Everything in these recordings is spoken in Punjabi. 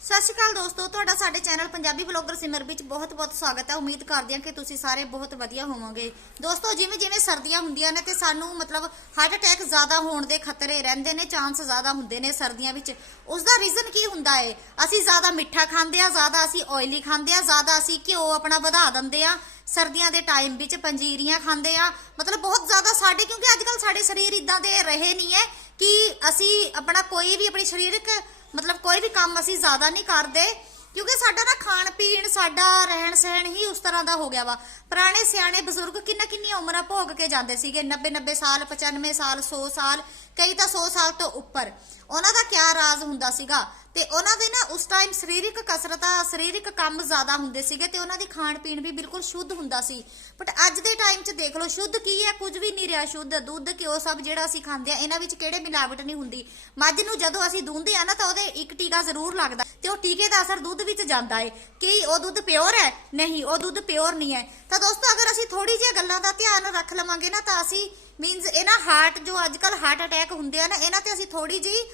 ਸਤਿ ਸ਼੍ਰੀ ਅਕਾਲ ਦੋਸਤੋ, ਤੁਹਾਡਾ ਸਾਡੇ ਚੈਨਲ ਪੰਜਾਬੀ ਬਲੌਗਰ ਸਿਮਰ ਵਿੱਚ ਬਹੁਤ-ਬਹੁਤ ਸਵਾਗਤ ਹੈ। ਉਮੀਦ ਕਰਦੇ ਹਾਂ ਕਿ ਤੁਸੀਂ ਸਾਰੇ ਬਹੁਤ ਵਧੀਆ ਹੋਵੋਗੇ। ਦੋਸਤੋ ਜਿਵੇਂ ਜਿਵੇਂ ਸਰਦੀਆਂ ਹੁੰਦੀਆਂ ਨੇ ਤੇ ਸਾਨੂੰ ਮਤਲਬ ਹਾਰਟ ਅਟੈਕ ਜ਼ਿਆਦਾ ਹੋਣ ਦੇ ਖਤਰੇ ਰਹਿੰਦੇ ਨੇ ਚਾਂਸ ਜ਼ਿਆਦਾ ਹੁੰਦੇ ਨੇ ਸਰਦੀਆਂ ਵਿੱਚ ਉਸ ਦਾ ਰੀਜ਼ਨ ਕੀ ਹੁੰਦਾ ਹੈ ਅਸੀਂ ਜ਼ਿਆਦਾ ਮਿੱਠਾ ਖਾਂਦੇ ਆ ਜ਼ਿਆਦਾ ਅਸੀਂ ਆਇਲੀ ਖਾਂਦੇ ਆ ਜ਼ਿਆਦਾ ਅਸੀਂ ਘਿਓ ਆਪਣਾ ਵਧਾ ਦਿੰਦੇ ਆ ਸਰਦੀਆਂ ਦੇ ਟਾਈਮ ਵਿੱਚ ਪੰਜੀਰੀਆਂ ਖਾਂਦੇ ਆ ਮਤਲਬ ਬਹੁਤ ਜ਼ਿਆਦਾ ਸਾਡੇ, ਕਿਉਂਕਿ ਅੱਜ ਕੱਲ ਸਾਡੇ ਸਰੀਰ ਇਦਾਂ ਦੇ ਰਹੇ ਨਹੀਂ ਹੈ ਕਿ ਅਸੀਂ ਆਪਣਾ ਕੋਈ ਵੀ ਆਪਣੀ ਸਰੀਰਕ ਮਤਲਬ ਕੋਈ ਵੀ ਕੰਮ ਅਸੀਂ ਜ਼ਿਆਦਾ ਨਹੀਂ ਕਰਦੇ, ਕਿਉਂਕਿ ਸਾਡਾ ਨਾ ਖਾਣ ਪੀਣ, ਸਾਡਾ ਰਹਿਣ ਸਹਿਣ ਹੀ ਉਸ ਤਰ੍ਹਾਂ ਦਾ ਹੋ ਗਿਆ ਵਾ। ਪੁਰਾਣੇ ਸਿਆਣੇ ਬਜ਼ੁਰਗ ਕਿੰਨਾ ਕਿੰਨੀਆਂ ਉਮਰਾਂ ਭੋਗ ਕੇ ਜਾਂਦੇ ਸੀਗੇ 90 90 ਸਾਲ 95 ਸਾਲ 100 ਸਾਲ, ਕਈ ਤਾਂ 100 ਸਾਲ ਤੋਂ ਉੱਪਰ। ਉਹਨਾਂ ਦਾ ਕਿਆ ਰਾਜ਼ ਹੁੰਦਾ ਸੀਗਾ? ਤੇ ਉਹਨਾਂ ਦੇ ਨਾ ਉਸ ਟਾਈਮ ਸਰੀਰਕ ਕਸਰਤਾਂ, ਸਰੀਰਕ ਕੰਮ ਜ਼ਿਆਦਾ ਹੁੰਦੇ ਸੀਗੇ ਤੇ ਉਹਨਾਂ ਦੀ ਖਾਣ ਪੀਣ ਵੀ ਬਿਲਕੁਲ ਸ਼ੁੱਧ ਹੁੰਦਾ ਸੀ। ਬਟ ਅੱਜ ਦੇ ਟਾਈਮ 'ਚ ਦੇਖ ਲਓ, ਸ਼ੁੱਧ ਕੀ ਹੈ? ਕੁਝ ਵੀ ਨਹੀਂ ਰਿਹਾ ਸ਼ੁੱਧ। ਦੁੱਧ, ਘਿਓ ਸਭ ਜਿਹੜਾ ਅਸੀਂ ਖਾਂਦੇ ਆ, ਇਹਨਾਂ ਵਿੱਚ ਕਿਹੜੇ ਮਿਲਾਵਟ ਨਹੀਂ ਹੁੰਦੀ। ਮੱਝ ਨੂੰ ਜਦੋਂ ਅਸੀਂ ਦੁੰਦੇ ਆ ਨਾ, ਤਾਂ ਉਹਦੇ ਇੱਕ ਟੀਕਾ ਜ਼ਰੂਰ ਲੱਗਦਾ ਤੇ ਉਹ ਟੀਕੇ ਦਾ ਅਸਰ ਦੁੱਧ ਵਿੱਚ ਜਾਂਦਾ ਏ ਕਿ ਉਹ ਦੁੱਧ ਪਿਓਰ ਹੈ? ਨਹੀਂ, ਉਹ ਦੁੱਧ ਪਿਓਰ ਨਹੀਂ ਹੈ। ਤਾਂ ਦੋਸਤੋ, ਅਗਰ ਅਸੀਂ ਥੋੜੀ ਜਿਹੀ ਗੱਲਾਂ ਦਾ ਧਿਆਨ ਰੱਖ ਲਵਾਂਗੇ ਨਾ, ਤਾਂ ਅਸੀਂ ਮੀਨਸ ਇਹਨਾਂ ਹਾਰਟ ਜੋ ਅੱਜ ਕੱਲ ਹਾਰਟ ਅਟੈਕ ਹੁੰਦੇ ਆ ਨਾ, ਇਹਨਾਂ ਤੇ ਅਸੀਂ ਥੋੜੀ ਜਿਹੀ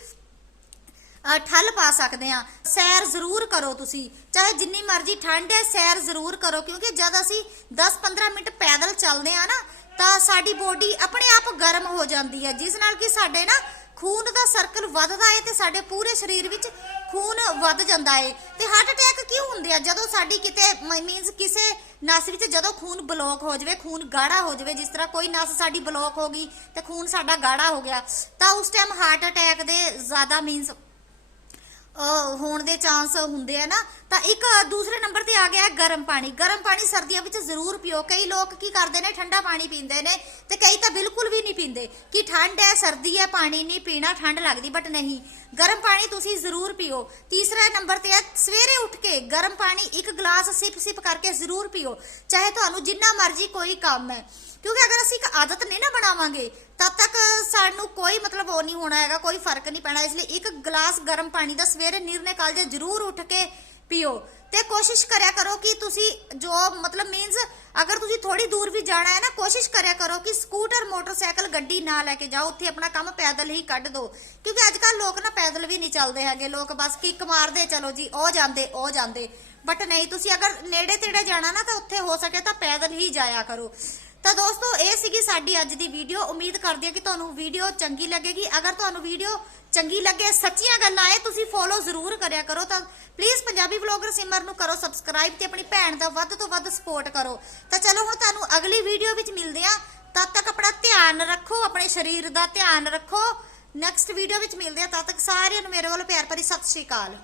ਠੱਲ ਪਾ ਸਕਦੇ ਆ ਸੈਰ ਜ਼ਰੂਰ ਕਰੋ ਤੁਸੀਂ। ਚਾਹੇ ਜਿੰਨੀ ਮਰਜ਼ੀ ਠੰਡ ਹੈ, ਸੈਰ ਜ਼ਰੂਰ ਕਰੋ, ਕਿਉਂਕਿ ਜਦ ਅਸੀਂ 10-15 ਮਿੰਟ ਪੈਦਲ ਚੱਲਦੇ ਆ ਨਾ, ਤਾਂ ਸਾਡੀ ਬੋਡੀ ਆਪਣੇ ਆਪ ਗਰਮ ਹੋ ਜਾਂਦੀ ਹੈ। ਜਿਸ ਨਾਲ ਕਿ ਸਾਡੇ ਨਾ ਖੂਨ ਦਾ ਸਰਕਲ ਵੱਧਦਾ ਹੈ ਤੇ ਸਾਡੇ ਪੂਰੇ ਸਰੀਰ ਵਿੱਚ ਖੂਨ ਵੱਧ ਜਾਂਦਾ ਹੈ ਤੇ ਹਾਰਟ ਅਟੈਕ ਕਿਉਂ ਹੁੰਦੇ ਆ? ਜਦੋਂ ਸਾਡੀ ਕਿਤੇ ਮੀਨਸ ਕਿਸੇ ਨਸ ਵਿੱਚ ਜਦੋਂ ਖੂਨ ਬਲੌਕ ਹੋ ਜਾਵੇ, ਖੂਨ ਗਾੜਾ ਹੋ ਜਾਵੇ, ਜਿਸ ਤਰ੍ਹਾਂ ਕੋਈ ਨਸ ਸਾਡੀ ਬਲੌਕ ਹੋ ਗਈ ਤੇ ਖੂਨ ਸਾਡਾ ਗਾੜਾ ਹੋ ਗਿਆ, ਤਾਂ ਉਸ ਟਾਈਮ ਹਾਰਟ ਅਟੈਕ ਦੇ ਜ਼ਿਆਦਾ ਮੀਨਸ ਹੋਣ ਦੇ ਚਾਂਸ ਹੁੰਦੇ ਆ ਨਾ, ਤਾਂ ਇੱਕ ਦੂਸਰੇ ਨੰਬਰ ਤੇ ਆ ਗਿਆ ਗਰਮ ਪਾਣੀ। ਗਰਮ ਪਾਣੀ ਸਰਦੀਆਂ ਵਿੱਚ ਜ਼ਰੂਰ ਪੀਓ। ਕਈ ਲੋਕ ਕੀ ਕਰਦੇ ਨੇ? ਠੰਡਾ ਪਾਣੀ ਪੀਂਦੇ ਨੇ। ਤੇ ਕਈ ਤਾਂ ਬਿਲਕੁਲ ਵੀ ਨਹੀਂ ਪੀਂਦੇ। ਕਿ ਠੰਡ ਹੈ, ਸਰਦੀ ਹੈ, ਪਾਣੀ ਨਹੀਂ, ਪੀਣਾ ਠੰਡ ਲੱਗਦੀ ਬਟ ਨਹੀਂ। ਗਰਮ ਪਾਣੀ ਤੁਸੀਂ ਜ਼ਰੂਰ ਪੀਓ। ਤੀਸਰਾ ਨੰਬਰ ਤੇ ਹੈ, ਸਵੇਰੇ ਉੱਠ ਕੇ ਗਰਮ ਪਾਣੀ ਇੱਕ ਗਲਾਸ ਸਿਪ ਸਿਪ ਕਰਕੇ ਜ਼ਰੂਰ ਪੀਓ। ਚਾਹੇ ਤੁਹਾਨੂੰ ਜਿੰਨਾ ਮਰਜ਼ੀ ਕੋਈ ਕੰਮ ਹੈ। ਕਿਉਂਕਿ ਅਗਰ ਅਸੀਂ ਇੱਕ ਆਦਤ ਨਹੀਂ ਨਾ ਬਣਾਵਾਂਗੇ, ਤਦ ਤੱਕ ਸਾਨੂੰ ਕੋਈ ਮਤਲਬ ਉਹ ਨਹੀਂ ਹੋਣਾ ਹੈਗਾ, ਕੋਈ ਫ਼ਰਕ ਨਹੀਂ ਪੈਣਾ। ਇਸ ਲਈ ਇੱਕ ਗਲਾਸ ਗਰਮ ਪਾਣੀ ਦਾ ਸਵੇਰੇ ਨਿਰਨੇ ਕਾਲਜੇ ਜ਼ਰੂਰ ਉੱਠ ਕੇ ਪੀਓ। ਤੇ ਕੋਸ਼ਿਸ਼ ਕਰਿਆ ਕਰੋ ਕਿ ਤੁਸੀਂ ਜੋ ਮਤਲਬ ਮੀਨਸ ਅਗਰ ਥੋੜੀ ਦੂਰ ਵੀ ਜਾਣਾ ਹੈ ਨਾ, ਕੋਸ਼ਿਸ਼ ਕਰਿਆ ਕਰੋ ਕਿ ਸਕੂਟਰ, ਮੋਟਰਸਾਈਕਲ, ਗੱਡੀ ਨਾ ਲੈ ਕੇ ਜਾਓ। ਉੱਥੇ ਆਪਣਾ ਕੰਮ ਪੈਦਲ ਹੀ ਕੱਢ ਦਿਓ। ਕਿਉਂਕਿ ਅੱਜ ਕੱਲ ਲੋਕ ਨਾ ਪੈਦਲ ਵੀ ਨਹੀਂ ਚੱਲਦੇ ਹੈਗੇ। ਲੋਕ ਬਸ ਕਿੱਕ ਮਾਰਦੇ, ਚਲੋ ਜੀ, ਉਹ ਜਾਂਦੇ ਉਹ ਜਾਂਦੇ। ਬਟ ਨਹੀਂ, ਤੁਸੀਂ ਅਗਰ ਨੇੜੇ ਤੇੜੇ ਜਾਣਾ ਨਾ, ਤਾਂ ਉੱਥੇ ਹੋ ਸਕੇ ਤਾਂ ਪੈਦਲ ਹੀ ਜਾਇਆ ਕਰੋ। ਤਾਂ ਦੋਸਤੋ, ਇਹ ਸਾਡੀ ਅੱਜ ਦੀ ਵੀਡੀਓ, ਉਮੀਦ ਕਰਦੇ ਹਾਂ ਕਿ ਤੁਹਾਨੂੰ ਵੀਡੀਓ ਚੰਗੀ ਲੱਗੇਗੀ। ਅਗਰ ਤੁਹਾਨੂੰ ਵੀਡੀਓ ਚੰਗੀ ਲੱਗੇ, ਸੱਚੀਆਂ ਗੱਲਾਂ ਹੈ ਤੁਸੀਂ ਫੋਲੋ ਜ਼ਰੂਰ ਕਰਿਆ ਕਰੋ ਤਾਂ ਪਲੀਜ਼ ਪੰਜਾਬੀ ਵਲੌਗਰ ਸਿਮਰ ਨੂੰ ਕਰੋ ਸਬਸਕ੍ਰਾਈਬ ਤੇ ਆਪਣੀ ਭੈਣ ਦਾ ਵੱਧ ਤੋਂ ਵੱਧ ਸਪੋਰਟ ਕਰੋ। ਤਾਂ ਚਲੋ ਹੁਣ ਤੁਹਾਨੂੰ ਅਗਲੀ ਵੀਡੀਓ ਵਿੱਚ ਮਿਲਦੇ ਆ ਤਦ ਤੱਕ ਆਪਣਾ ਧਿਆਨ ਰੱਖੋ, ਆਪਣੇ ਸਰੀਰ ਦਾ ਧਿਆਨ ਰੱਖੋ। ਨੈਕਸਟ ਵੀਡੀਓ ਵਿੱਚ ਮਿਲਦੇ ਆ ਤਦ ਤੱਕ ਸਾਰਿਆਂ ਨੂੰ ਮੇਰੇ ਵੱਲੋਂ ਪਿਆਰ ਭਰੀ ਸਤਿ ਸ਼੍ਰੀ ਅਕਾਲ।